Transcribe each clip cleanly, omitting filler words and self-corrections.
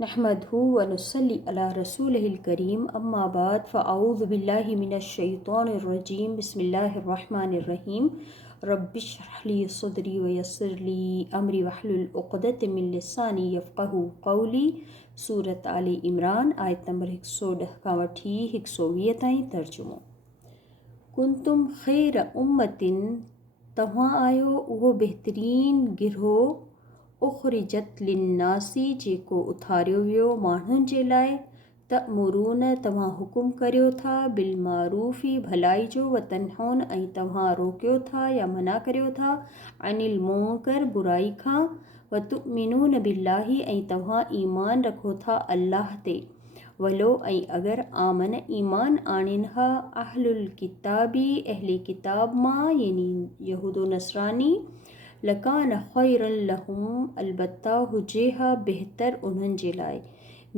नहमदहु व नुसल्ली अला रसूलिहिल करीम अम्मा बाद फ़अऊज़ु बिल्लाहि मिनश शैतानिर रजीम बिस्मिल्लाहिर रहमानिर रहीम रब्बिश्रह ली सदरी व यस्सिर ली अमरी वहलुल उक़दतम मिन लिसानी यफ़क़हू क़ौली। सूरत आले इमरान आयत नंबर 110 120 ताईं तर्जुमो। कुंतुम खैर उम्मतिन तव्हां आयो उहो बहितरीन गिरोह उख़रिजत लिन्नासी जेको उथारियो वियो माण्हुनि जे लाइ। तअमुरून तव्हां हुकुम करियो था बिलमारूफ़ी भलाई जो व तन्हौन ऐं तव्हां रोकियो था या मना करियो था अनिल मुनकर बुराई खां। व तुमिनून बिल्लाही ऐं तव्हां ईमान रखो था अल्लाह ते। वलो ऐं अगर आमन ईमान आणिन हा अहलुल किताबी अहले किताब मां यानी यहूदो नसरानी लकान ख़ैरन लहुम अलबत्ता हुजे हा बेहतर उन्हनि जे लाइ।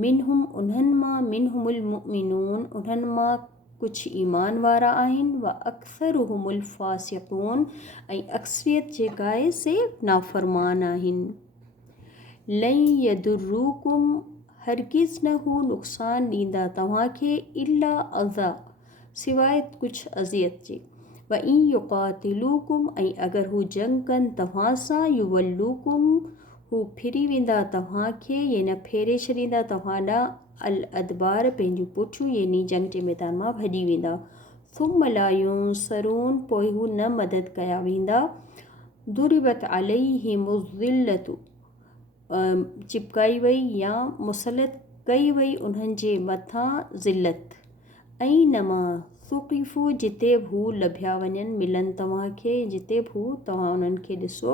मिनहुम उन्हनि मां मिनहुमुल मुमिनून उन्हनि मां कुझु ईमान वारा आहिनि व अक्सरुहुमुल फ़ासिक़ून ऐं अक्सरियत जेका आहे से नाफ़रमान आहिनि। लन यदुर्रुकुम हरगिज़ न हू नुक़सान ॾींदा तव्हांखे इल्ला अज़ा सिवाइ कुझु अज़ियत जे। व इन युक़ातिलूकुम ऐं अगर हू जंग कनि तव्हां सां युवल्लूकुम हू फिरी वेंदा तव्हांखे ये न फेरे छॾींदा तव्हां ॾांहुं अल अदबार पंहिंजूं पुठियूं यानी जंग जे मैदान मां भॼी वेंदा। थुम ला युंसरून पोइ हू न मदद कया वेंदा। दुरिबत अलैहिमुज़्ज़िल्लतु चिपकाई वई या मुसलत कई वई उन्हनि जे मथां ज़िल्लत। ऐं नमा सुक़िफ़ू जिते बि हू लभिया वञनि मिलनि तव्हांखे जिते बि हू तव्हां उन्हनि खे ॾिसो।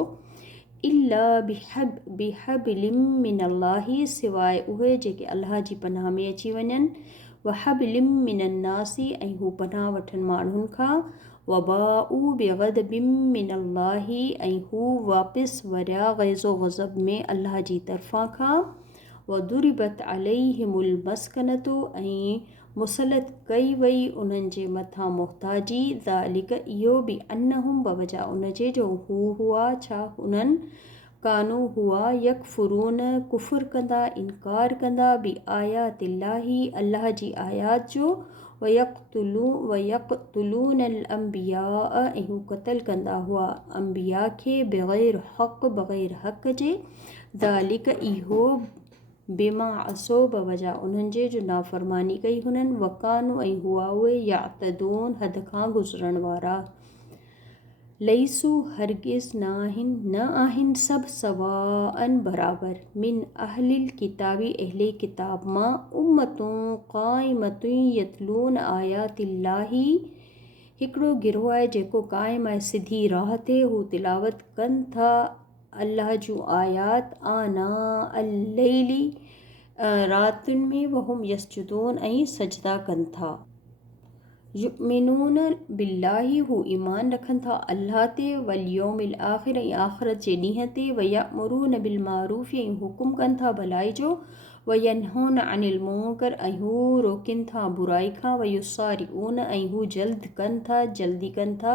इल्ला बिहबिलिम मिनल्लाहि सिवाइ उहे जेके अल्लाह जी पनाह में अची वञनि। व हबिलिम मिनन्नासी ऐं हू पनाह वठनि माण्हुनि खां। वबाऊ बिग़दबिम मिनल्लाहि ऐं हू वापसि वरिया ग़ैज़ो ग़ज़ब में अल्लाह जी तरफ़ां खां। वदुरिबत अलैहिमुल मस्कनतु ऐं मुसलत कई वई उन्हनि जे मथां मुहताजी। ज़ालिक इहो बि अन्नहुम बवजा उनजे जो हू हुआ छा उन्हनि कानू हुआ यकफुरून कुफ़ुर कंदा इनकार कंदा बि आयातिल्लाही अल्लाह जी आयात जो। वयक़्तुलूनल अंबिया ऐं हू क़त्ल कंदा हुआ अंबिया खे बग़ैर हक़ बग़ैर हक़ जे। ज़ालिक इहो बिमा असो बवजा उन्हनि जे जो नाफ़रमानी कई हुननि। वकानू ऐं हुआ उहे यातदून हद खां गुज़रण वारा। लईसू हरगिज़ न आहिनि सभु सवाअन बराबर मिन अहलिल किताबी अहले किताब मां उम्मतूं क़ाइमतूं यतलून आयातिल्लाही हिकिड़ो गिरोह आहे जेको क़ाइम आहे सिधी राह ते हू तिलावत कनि था अल्लाह जूं आयात आना अल-लैली रातुनि में वहुम यसजुदून ऐं सजदा कनि था। युमिनून बिल्लाही हू ईमान रखनि था अल्लाह ते वल यौमिल आख़िर ऐं आख़िरत जे ॾींहं ते। वयअमुरून बिलमारूफ़ ऐं हुकुम कनि था भलाई जो। वयनहौन अनिल मुनकर ऐं हू रोकिन था बुराई खां। वयुसारिऊन ऐं हू जल्दी कनि था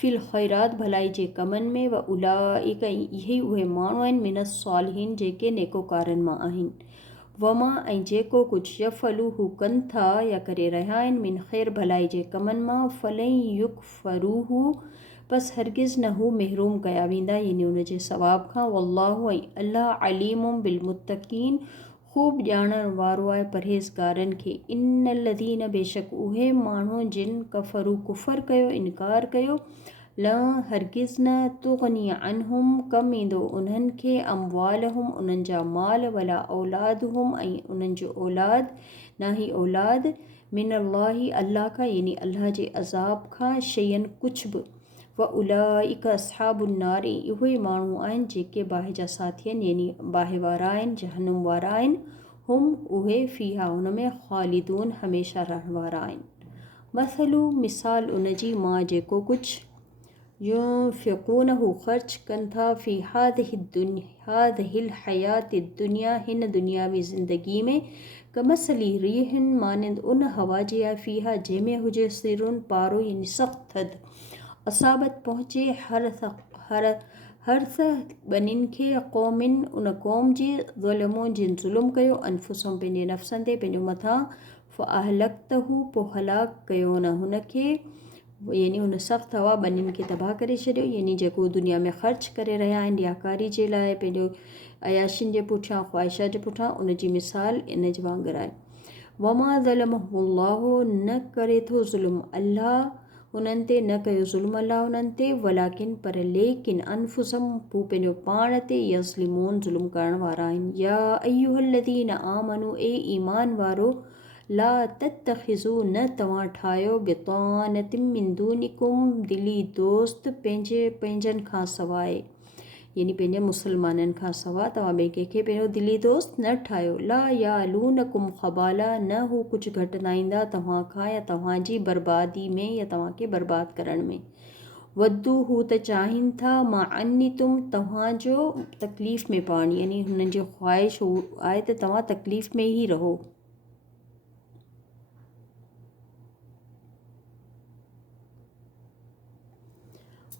फिल ख़ैरात भलाई जे कमनि में। व उलाइक ऐं इहे उहे माण्हू आहिनि मिनस सालिहीन जेके नेकोकारनि मां आहिनि। वमा ऐं जेको कुझु यफ़लू हू कनि था या करे रहिया आहिनि मिन ख़ैर भलाई जे कमनि मां फ़लन युकफ़रूहु बस हरगिज़ न हू महरूम कया वेंदा यानी उन जे सवाब खां। वल्लाहु ऐं अल्लाह अलीमुम बिलमुत्तक़ीन ख़ूब ॼाणण वारो आहे परहेज़गारनि खे। इन्नल्लज़ीन बेशक उहे माण्हू जिन कफ़रू कुफ़र कयो इनकार कयो ल हरगिज़ न तुग़नी अन्हुम कम ईंदो उन्हनि खे अमवालहुम उन्हनि जा माल वला औलादुहुम ऐं उन्हनि जो औलाद ना ही औलाद मिनल्लाही अल्लाह खां यानी अल्लाह जे अज़ाब खां शयन कुझु बि। व उलाइक अस्हाबुन नार इहे माण्हू आहिनि जेके बाहि जा साथी आहिनि यानी बाहि वारा आहिनि जहन्नुम वारा आहिनि। हुम उहे फ़ीहा हुन में ख़ालिदून हमेशह रहण वारा आहिनि। मसलू मिसाल उन जी मां जेको कुझु युनफ़िक़ून हू ख़र्च कनि था फ़ी हादिहिल हयाति दुनिया हिन दुनियावी ज़िंदगी में। कमसली रीहिन मानंद उन हवा जे आहे फ़ीहा जंहिंमें हुजे सिरुन पारो यानी सख़्त थधि असाबत पहुचे हर हर्थ ॿनिन खे क़ौमिन उन क़ौम जी ज़ुल्मो जिन ज़ुल्म कयो अनफुसुम पंहिंजे नफ़्सनि ते पंहिंजो मथां फ़अहलक्तहू पोइ हलाक कयो न हुनखे यानी हुन सख़्तु हवा ॿनिन खे तबाह करे छॾियो यानी जेको दुनिया में ख़र्च करे रहिया आहिनि रियाकारी जे लाइ पंहिंजो अयाशिन जे पुठियां ख़्वाहिशा जे पुठियां उन जी मिसाल इन जे वांगुरु आहे। वमा ज़लमहुल्लाहु न करे थो ज़ुल्म अल्लाह उन्हनि ते न कयो ज़ुल्म अल्लाह उन्हनि ते वलाकिन पर लेकिन अनफुसम हू पंहिंजो पाण ते यज़लिमून ज़ुल्म करण वारा आहिनि। या अय्युहल्लज़ीन आमनू ए ईमान वारो ला तत्तखिज़ू न तव्हां ठाहियो बितानतिम मिन दूनिकुम दिली दोस्त पंहिंजनि खां सवाइ यानी पंहिंजे मुसलमाननि खां सवाइ तव्हां ॿिए कंहिंखे पंहिंजो दिली दोस्त न ठाहियो। ला यालूनकुम ख़बाला न हू कुझु घटिनाईंदा तव्हां खां या तव्हांजी बर्बादी में या तव्हांखे बर्बादु करण में। वद्दू हू त चाहिनि था मां अनितुम तव्हांजो तकलीफ़ में पवण यानी हुननि जो ख़्वाहिश हू आहे त तव्हां तकलीफ़ में ई रहो।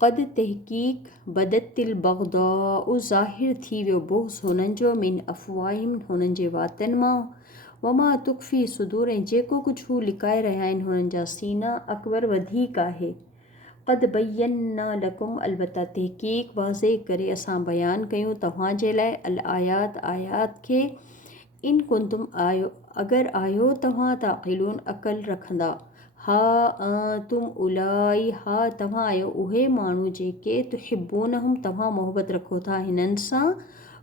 क़द तहक़ीक़ बदतिल बग़दाउ ज़ाहिर थी वियो बुग़्ज़ हुननि जो मिन अफ़वाहिम हुननि जे वातनि मां वमा तुख़फ़ी सुदूर ऐं जेको कुझु हू लिकाए रहिया आहिनि हुननि जा सीना अकबर वधीक आहे। क़द बय्यना लकुम अलबत्ता तहक़ीक़ वाज़े करे असां बयानु कयूं तव्हांजे लाइ अल आयात आयात खे इन कुंतुम आयो अगरि आयो तव्हां ताक़िलून अक़ल रखंदा। हा तुम उलाई हा तव्हां आहियो उहे माण्हू जेके तुहिब्बूनहुम तव्हां मोहबत रखो था हिननि सां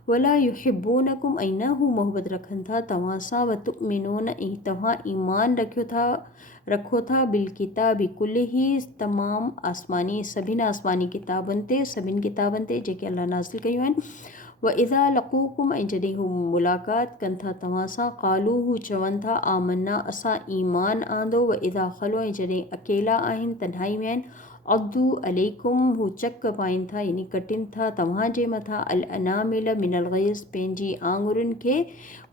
वला युहिब्बूनकुम ऐं न हू मोहबत रखनि था तव्हां सां वतुमिनून ऐं तव्हां ईमान रखो था बिल किताबी कुल्लिही तमामु आसमानी सभिनी आसमानी किताबनि ते सभिनी किताबनि ते जेके अल्लाह नाज़िल कयूं आहिनि। व इज़ा लक़ूकुम ऐं जॾहिं हू मुलाक़ात कनि था तव्हां सां क़ालू हू चवनि था आमन्ना असां ईमान आंदो व इज़ा ख़लो ऐं जॾहिं अकेला आहिनि तन्हाई में आहिनि अब्दू अलैकुम हू चक पाइनि था यानी कटिन था तव्हांजे मथां अल अनामिल मिनल ग़ैज़ पंहिंजी आङुरियुनि खे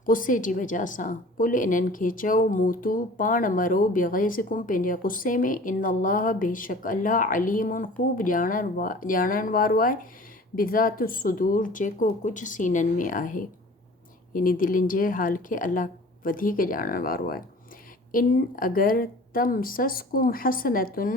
गुस्से जी वजह सां। कुल इन्हनि खे चओ मूतू पाण मरो बेग़ैज़कुम पंहिंजे गुस्से में इन अल्लाह बेशक अल्लाह अलीमुन ख़ूब ॼाणण वारो आहे बिज़ात सुदूर जेको कुझु सीननि में आहे यानी दिलनि जे हाल खे अल्लाह वधीक ॼाणण वारो आहे। इन अगरि तम ससकुम हसनतुन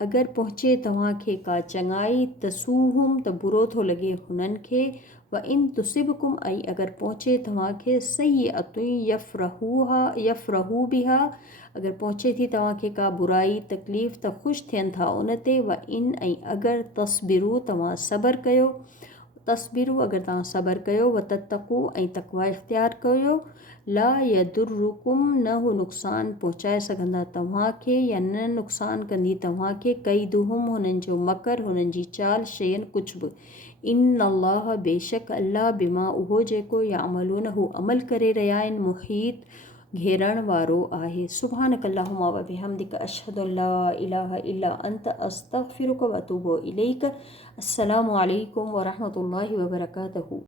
अगरि पहुचे तव्हांखे का चङाई तसूहुम त बुरो थो लॻे हुननि खे व इन तुसिबकुम ऐं अगरि पहुचे तव्हांखे सही अतुई यफ़रहू बिहा अगरि पहुचे थी तव्हांखे का बुराई तकलीफ़ त ख़ुशि थियनि था उन ते व इन ऐं अगरि तस्बिरू तव्हां सब्र कयो तस्बिरू अगरि तव्हां सब्र कयो व ततक़ू ऐं तक़वा इख़्तियार कयो ला यदुर्रुकुम न हू नुक़सानु पहुचाए सघंदा तव्हांखे या न नुक़सानु कंदी तव्हांखे कैदुहुम हुननि जो मकर हुननि जी चाल शयन कुझु बि इन अल्लाह बेशक अल्लाह बिमा उहो जेको यामलून हू अमल करे रहिया आहिनि मुहीत घेरण वारो आहे। सुब्हानक अल्लाहुम्मा व बिहम्दिक अशहदु अल्ला इलाहा इल्ला अंत अस्तग़फिरुक व अतूबु इलैक। अस्सलामु अलैकुम व रहमतुल्लाहि व बरकातहू।